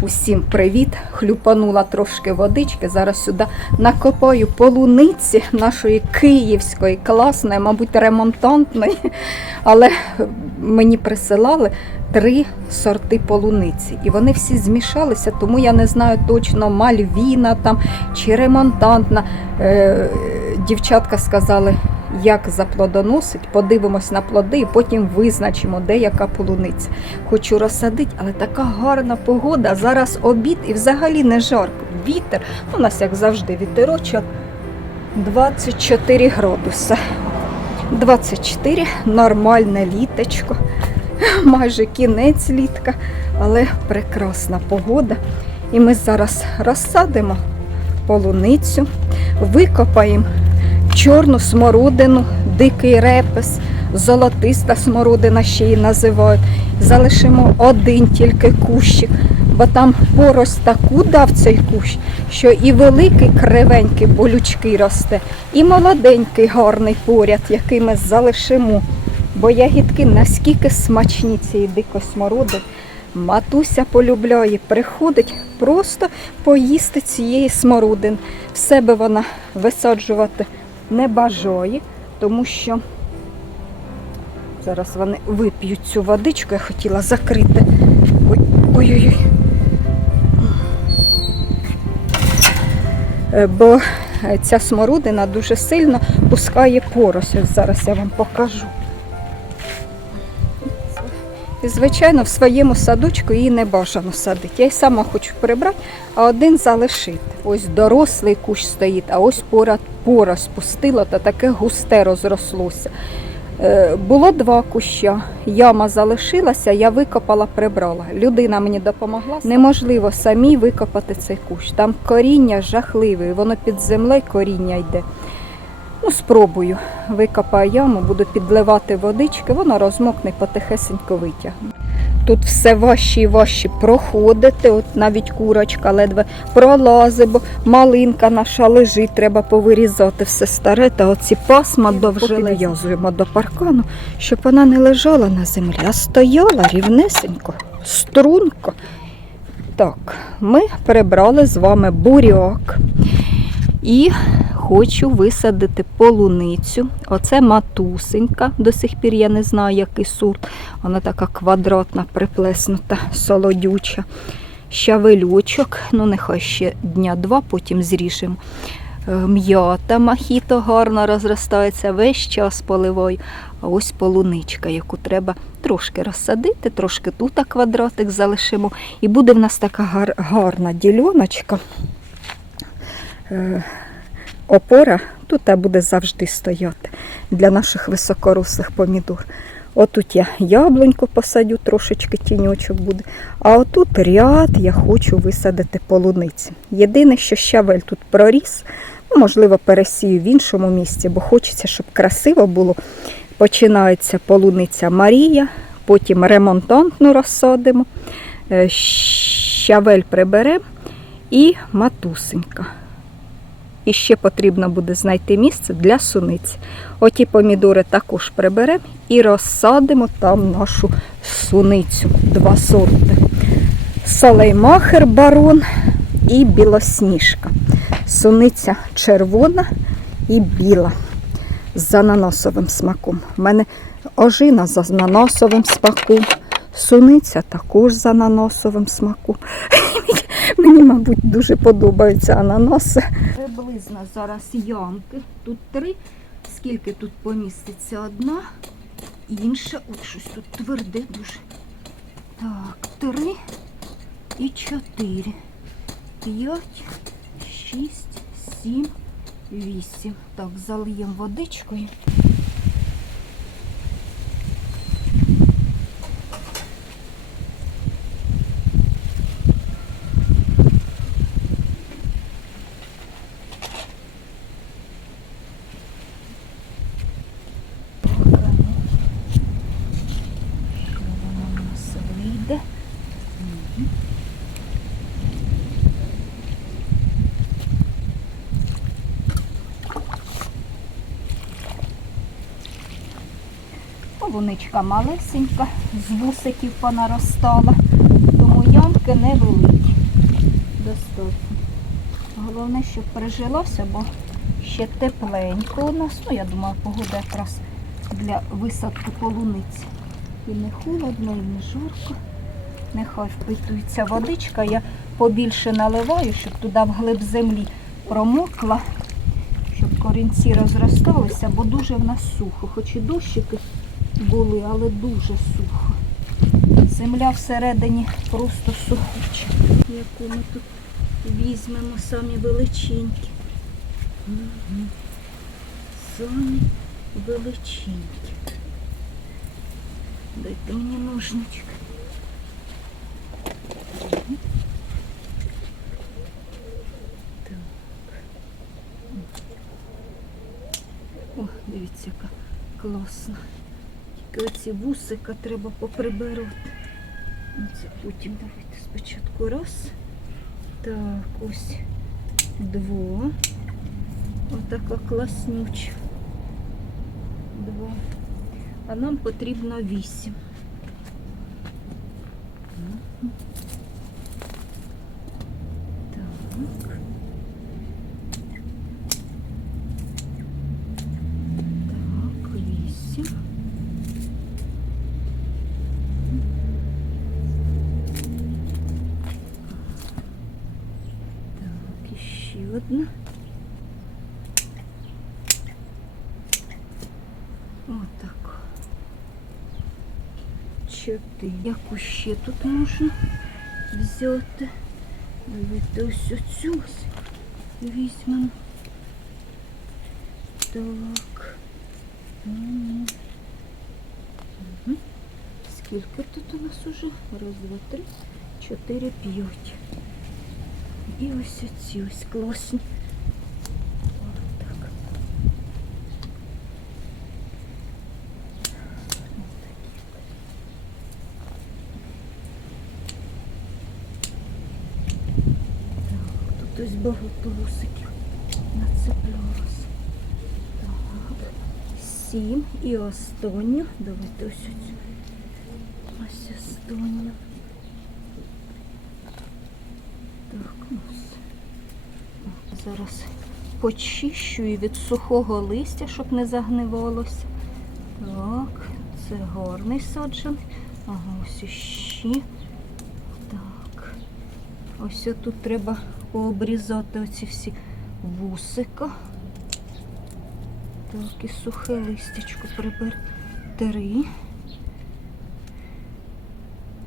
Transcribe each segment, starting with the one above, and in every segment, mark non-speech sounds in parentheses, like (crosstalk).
Усім привіт! Хлюпанула трошки водички. Зараз сюди накопаю полуниці нашої київської, класної, мабуть, ремонтантної. Але мені присилали три сорти полуниці. І вони всі змішалися, тому я не знаю точно, мальвіна там чи ремонтантна. Е, дівчатка сказали, як заплодоносить, подивимось на плоди і потім визначимо, де яка полуниця. Хочу розсадити, але така гарна погода. Зараз обід і взагалі не жарко. Вітер, у нас, як завжди, вітерочок 24 градуси. 24 нормальне літочко, майже кінець літка, але прекрасна погода. І ми зараз розсадимо полуницю, викопаємо чорну смородину, дикий репес, золотиста смородина ще її називають. Залишимо один тільки кущик, бо там порость таку дав цей кущ, що і великий кривенький болючки росте, і молоденький гарний поряд, який ми залишимо. Бо ягідки наскільки смачні цієї дикої смородини. Матуся полюбляє, приходить просто поїсти цієї смородини. В себе вона висаджувати не бажає, тому що зараз вони вип'ють цю водичку, я хотіла закрити. Ой, ой-ой-ой. Е, Бо е, ця смородина дуже сильно пускає порос. Ось Зараз я вам покажу. Звичайно, в своєму садочку її не бажано садити. Я й сама хочу прибрати, а один залишити. Ось дорослий кущ стоїть, а ось поряд порос пустило та таке густе розрослося. Е, Було два куща. Яма залишилася, я викопала, прибрала. Людина мені допомогла. Неможливо самі викопати цей кущ. Там коріння жахливе, воно під землею коріння йде. Ну, спробую. Викопаю яму, буду підливати водички, воно розмокне потихесенько витягну. Тут все важче і важче проходити, от навіть курочка ледве пролазить, бо малинка наша лежить, треба повирізати все старе, та оці пасма довжини в'язуємо до паркану, щоб вона не лежала на землі, а стояла рівнесенько, струнко. Так, ми прибрали з вами буряк. І хочу висадити полуницю. Оце матусенька. До сих пір я не знаю, який сорт. Вона така квадратна, приплеснута, солодюча. Щавелючок, ну нехай ще дня два, потім зріжемо. Е, М'ята махіто гарно розростається, весь час поливаю. А ось полуничка, яку треба трошки розсадити, трошки тут квадратик залишимо. І буде в нас така гар- гарна діляночка. Опора тут буде завжди стояти для наших високорослих помідор. Отут я яблуньку посадю, трошечки тіньочок буде. А отут ряд я хочу висадити полуниці. Єдине, що щавель тут проріс, ну, можливо, пересію в іншому місці, бо хочеться, щоб красиво було. Починається полуниця Марія, потім ремонтантну розсадимо, е, щавель приберемо і матусенька. І ще потрібно буде знайти місце для суниці. Оті помідори також приберемо і розсадимо там нашу суницю. Два сорти. Салеймахер барон і білосніжка. Суниця червона і біла з ананасовим смаком. У мене ожина з ананасовим смаком. Суниця також з ананасовим смаком. (laughs) Мені, мабуть, дуже подобаються ананаси. Приблизно зараз ямки. Тут три. Скільки тут поміститься одна, інша. От щось тут тверде дуже. Так, три і чотири. П'ять, шість, сім, вісім. Так, зальємо водичкою. Що воно у нас вийде? Мгм. Полуничка малесенька, з вусиків понаростала, тому ямки кущики невеликі. Достатньо. Головне, щоб прижилося, бо ще тепленько у нас. Ну, я думаю, погода якраз для висадки полуниці. І не холодно, і не жарко. Нехай впитується водичка. Я побільше наливаю, щоб туди вглиб землі промокла, щоб корінці розросталися, бо дуже в нас сухо. Хоч і дощики були, але дуже сухо. Земля всередині просто сухуча. Яку ми тут візьмемо самі величенькі. Самі величенькі. Дайте мені ножничок. Так. О, дивіться, яка класна. Оці вусика треба поприбирати. Оце потім давайте спочатку раз. Так, ось два. Отака класнюча. Два. А нам потрібно вісім. Мгм. Так. Так, вісім. Так, і одна. Отак. Чотири. Яку ще тут можна взяти? Давайте ось оцю візьмемо. Так. Скільки тут у нас уже? Раз, два, три, чотири, п'ять. І ось оці ось класні. Отак. Отакі. Так, тут ось багато вусиків нацеплялося. Так, сім і останню. Давайте ось оцю. Ось останню. Так, ну все. О, Зараз почищу і від сухого листя, щоб не загнивалося. Так, це гарний саджан. Ага, ось іще. Так. Ось тут треба пообрізати оці всі вусика. Так, і сухе листячко прибер. Три.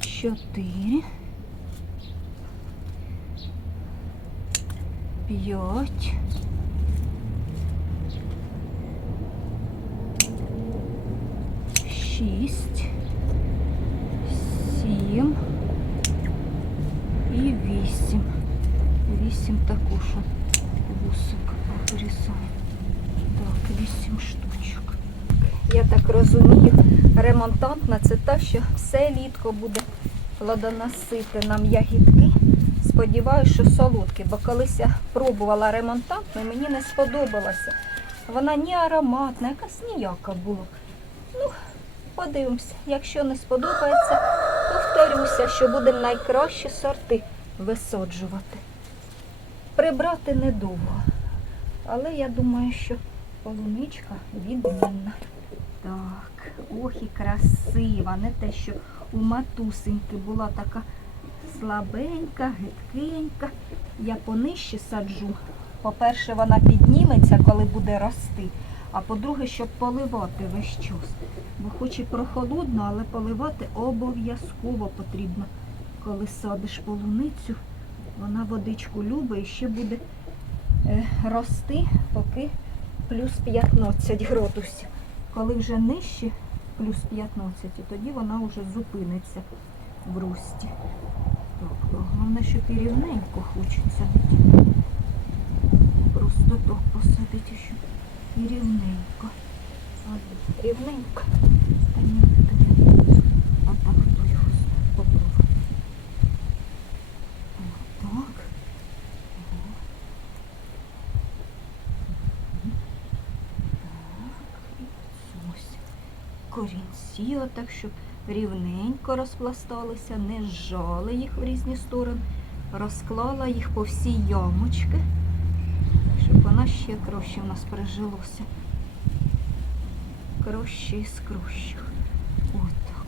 Чотири. П'ять. Шість. Сім. І вісім. Вісім також вусик обрізаємо. Так, вісім штучок. Я так розумію, ремонтантна це та, що все літко буде плодоносити нам ягідки. Сподіваюся, що солодкі, бо колись я пробувала ремонтантну мені не сподобалося. Вона ні ароматна, якась ніяка була. Ну, подивимося. Якщо не сподобається, повторюся, що будемо найкращі сорти висаджувати. Прибрати недовго. Але я думаю, що полуничка відмінна. Так, ох і красива. Не те, що у матусеньки була така слабенька, гидкенька. Я понижче саджу. По-перше, вона підніметься, коли буде рости. А по-друге, щоб поливати весь час. Бо хоч і прохолодно, але поливати обов'язково потрібно. Коли садиш полуницю, вона водичку любить і ще буде е, рости, поки плюс 15 градусів. Коли вже нижче плюс 15, і тоді вона вже зупиниться в рості. Головне, щоб і рівненько хочеться. Просто так посадити, щоб і рівненько. Рівненько. Та ні. А так хто його попробує. Так. Так, і ось корінці, отак, щоб рівненько розпласталися, не зжали їх в різні сторони, розклала їх по всій ямочки, щоб вона ще краще в нас прижилося. Краще із кращих. Отак.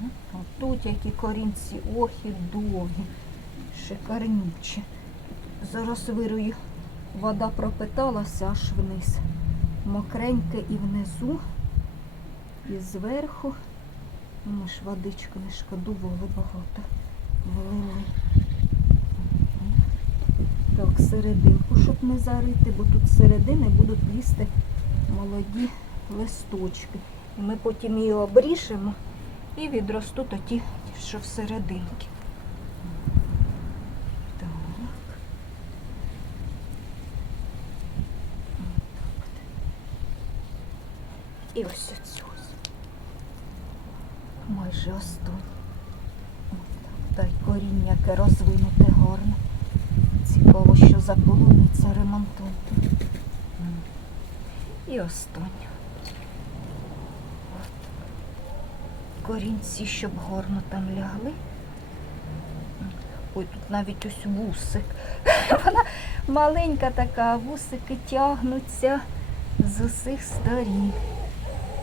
от. Отут які корінці, ох і довгі, шикарнючі. Зараз вирую, вода пропиталася аж вниз. Мокреньке і внизу, і зверху. Ми ж водичку не шкодували багато. Влили. Так, серединку, щоб не зарити, бо тут середини будуть лізти молоді листочки. І ми потім її обріжемо і відростуть оті, що всерединки. Так. Отак от. І ось оцю ось. Майже осту. Та й коріння яке розвинуте гарне. Цікаво, що за полуниця ремонтує. І останню. От. Корінці, щоб гарно там лягли. Ой, тут навіть ось вусик. (laughs) Вона маленька така, вусики тягнуться з усіх сторін.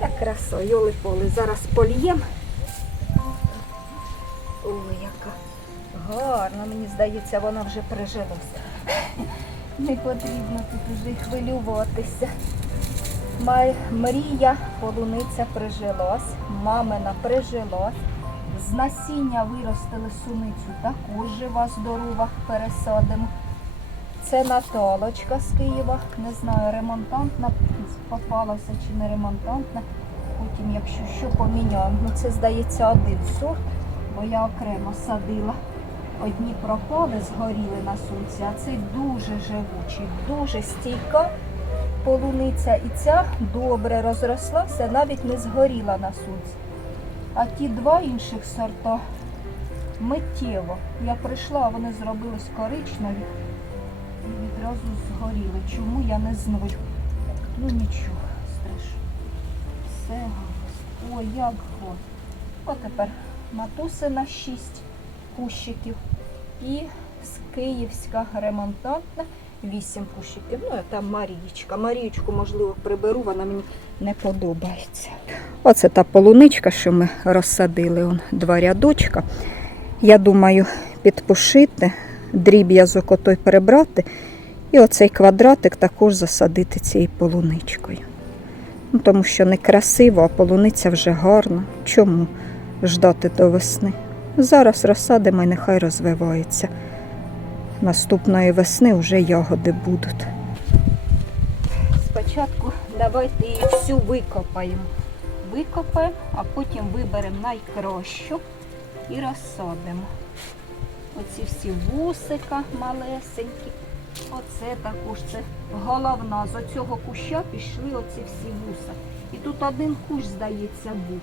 Як краса, йоли поли. Зараз полієм. Ой, яка гарна, мені здається, вона вже прижилася. Не потрібно тут вже хвилюватися. Мрія, полуниця прижилась, мамина прижилась. З насіння виростили суницю, також жива, здорова, пересадимо. Це Наталочка з Києва, не знаю, ремонтантна попалася чи не ремонтантна. Потім, якщо що, поміняємо. Ну, це, здається, один сорт, бо я окремо садила. Одні пропали, згоріли на сонці, а цей дуже живучий, дуже стійка полуниця. І ця добре розрослася, навіть не згоріла на сонці. А ті два інших сорта миттєво. Я прийшла, а вони зробились коричневі і відразу згоріли. Чому я не знаю. Ну нічого, страшно. Все гаразд. Ой, як гарно. От тепер матусина 6 кущиків і з Київська ремонтантна 8 кущиків. Ну, а там Марієчка. Марієчку, можливо, приберу, вона мені не подобається. Оце та полуничка, що ми розсадили, он два рядочка. Я думаю, підпушити, дріб'язок отой перебрати. І оцей квадратик також засадити цією полуничкою. Ну, тому що не красиво, а полуниця вже гарна. Чому ждати до весни? Зараз розсадимо і нехай розвивається. Наступної весни вже ягоди будуть. Спочатку давайте її всю викопаємо. Викопаємо, а потім виберемо найкращу і розсадимо. Оці всі вусика малесенькі. Оце також це головна. З оцього куща пішли оці всі вуса. І тут один кущ, здається, був.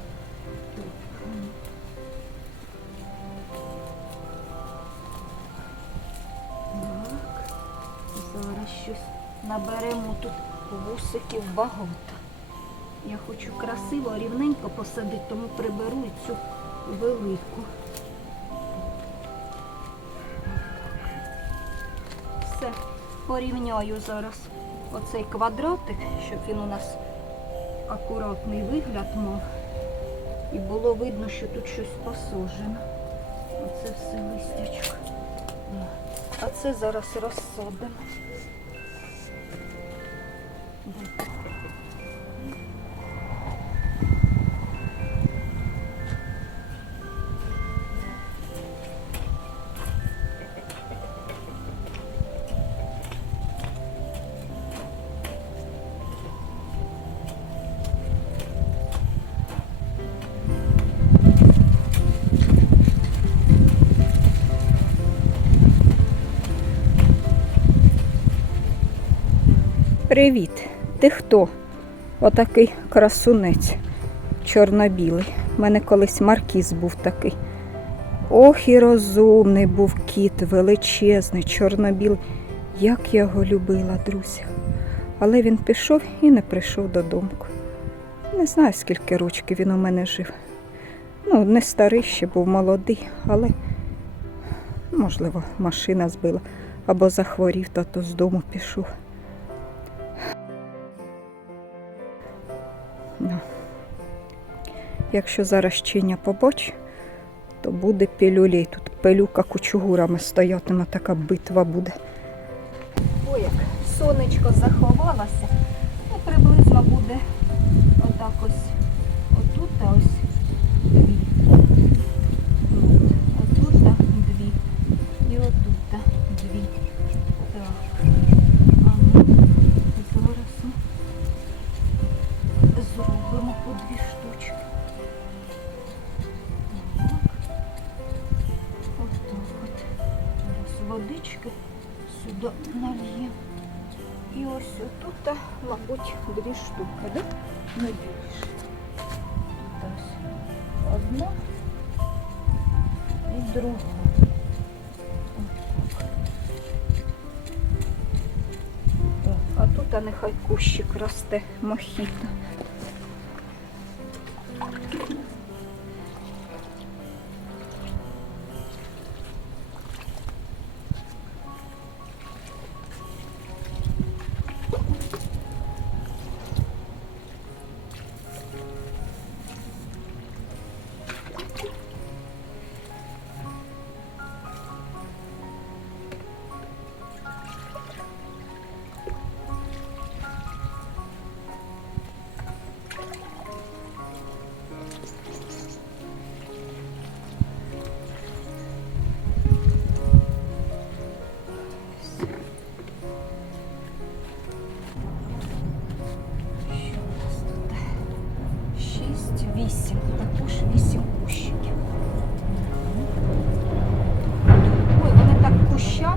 Щось наберемо тут вусиків багато. Я хочу красиво, рівненько посадити, тому приберу цю велику. Все, порівняю зараз оцей квадратик, щоб він у нас акуратний вигляд мав. І було видно, що тут щось посажено. Оце все листячко. А це зараз розсадимо. Привіт! Ти хто? Отакий красунець чорно-білий. У мене колись маркіз був такий. Ох і розумний був кіт, величезний, чорно-білий. Як я його любила, друзі. Але він пішов і не прийшов додому. Не знаю, скільки рочків він у мене жив. Ну, не старий ще, був молодий, але, можливо, машина збила або захворів, та то з дому пішов. Якщо зараз чиня побач, то буде пілюлей. Тут пилюка кучугурами стоятиме, така битва буде. Ой, як сонечко заховалося. Ну, приблизно буде отак ось. Росте мохіта.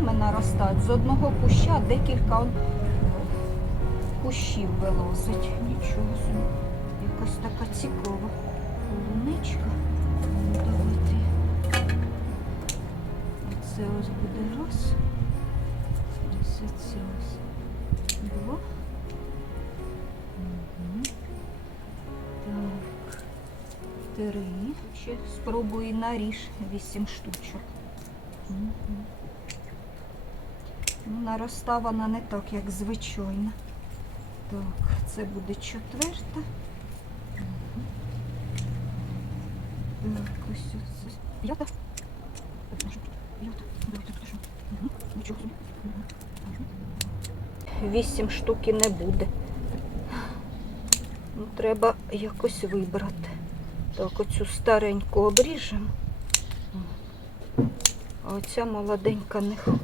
Кущами наростають. З одного куща декілька он, кущів вилозить. Нічого собі. Якась така цікава полуничка. Ну, Давайте. Це ось буде раз. Ось це ось два. Так. Три. Ще спробуй наріж вісім штучок. Мгм. Наростала вона не так, як звичайно. Так, це буде четверта. Так, ось це. П'ята. Вісім штуки не буде. Ну, треба якось вибрати. Так, оцю стареньку обріжемо. А оця молоденька не ходить.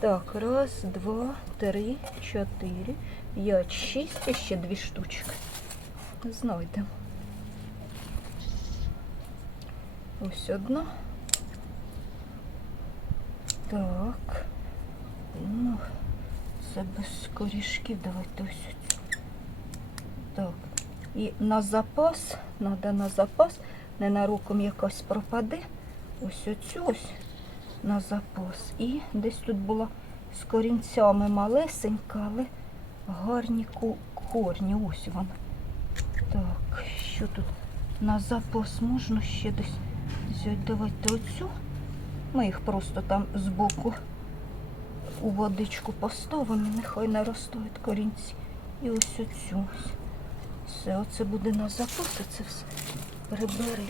Так, раз, два, три, чотири, п'ять, шість і ще дві штучки. Знайдемо. Ось одна. Так. Ну, це без корішків. Давайте ось. Так. І на запас, треба на запас, ненароком якось пропаде. Ось оцю ось на запас. І десь тут була з корінцями малесенька, але гарні корні. Ось вона. Так, що тут на запас можна ще десь взяти. Давайте оцю. Ми їх просто там збоку у водичку поставимо, нехай наростають корінці. І ось оцю. Все, оце буде на запас, це все прибери.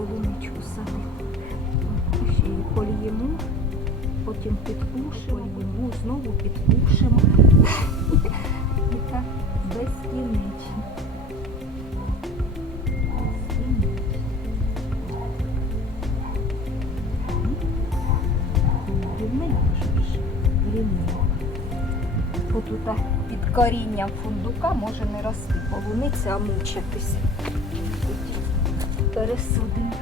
Полуничку садити. Ще її польємо. потім підпушимо, його знову підпушимо. І так безкінечно. Отут під корінням фундука може не рости полуниця, а мучитися. Тоді Пересадимо,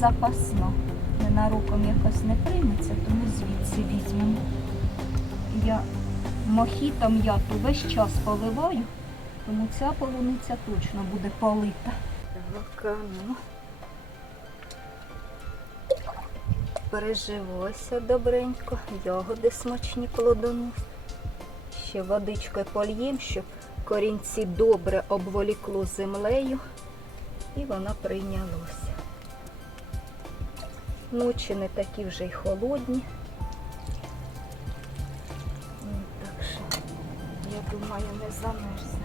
запасно. Ненароком якось не прийметься, то ми звідси візьмемо. Я мохітом я ту весь час поливаю, тому ця полуниця точно буде полита. Так, ну. Переживося добренько, ягоди смачні плодонос. Ще водичкою польєм, щоб корінці добре обволікло землею і вона прийнялася. Ночі не такі вже й холодні. Так що, я думаю, не замерзне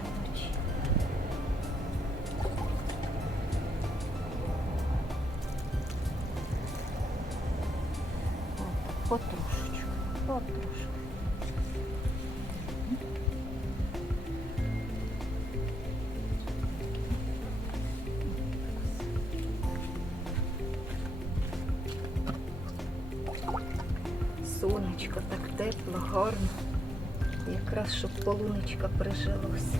Якраз щоб полуничка прижилося.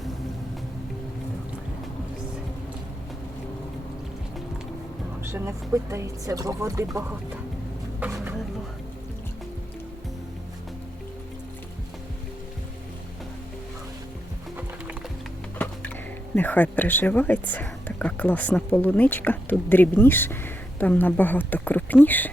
Добре, Вже не впитається, бо води багато налило. Нехай приживається. Така класна полуничка. Тут дрібніш, там набагато крупніше.